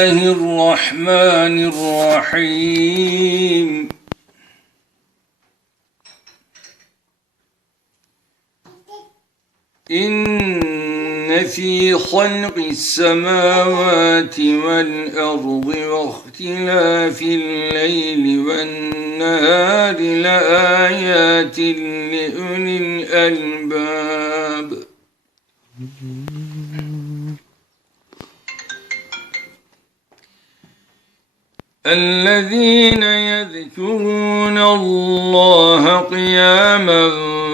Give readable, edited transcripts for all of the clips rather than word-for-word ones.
الله الرحمن الرحيم. إن في خلق السماوات والأرض واختلاف الليل والنهار لآيات لأولي الألباب. الذين يذكرون الله قياما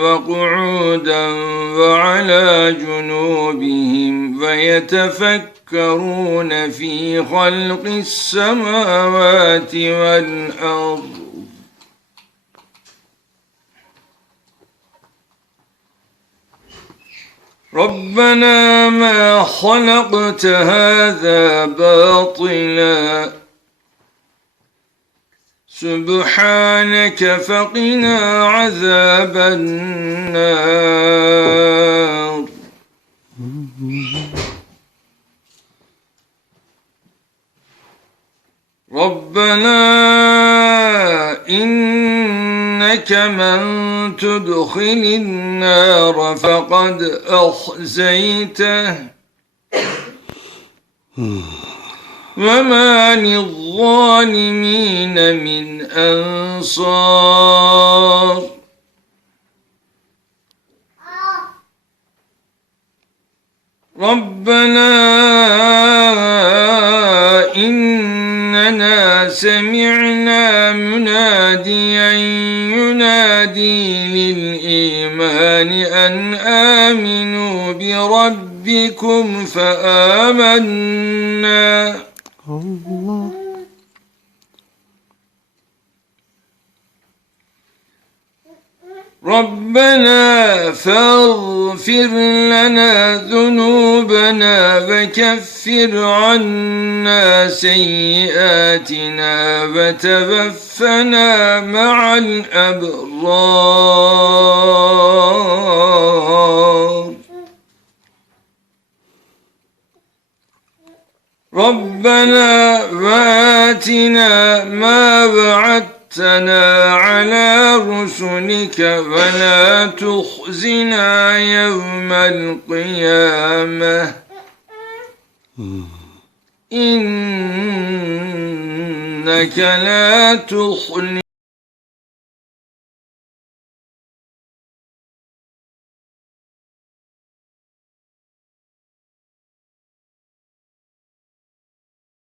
وقعودا وعلى جنوبهم ويتفكرون في خلق السماوات والأرض ربنا ما خلقت هذا باطلا سبحانك فقنا عذاب النار. ربنا إنك من تدخل النار فقد أخزيته وما للظالمين من أنصار. ربنا إننا سمعنا مناديا ينادي للإيمان أن آمنوا بربكم فآمنا. ربنا فاغفر لنا ذنوبنا وكفر عنا سيئاتنا وتوفنا مع الأبرار. ربنا وآتنا ما وعدتنا على رسلك ولا تخزنا يوم القيامة إنك لا تخلف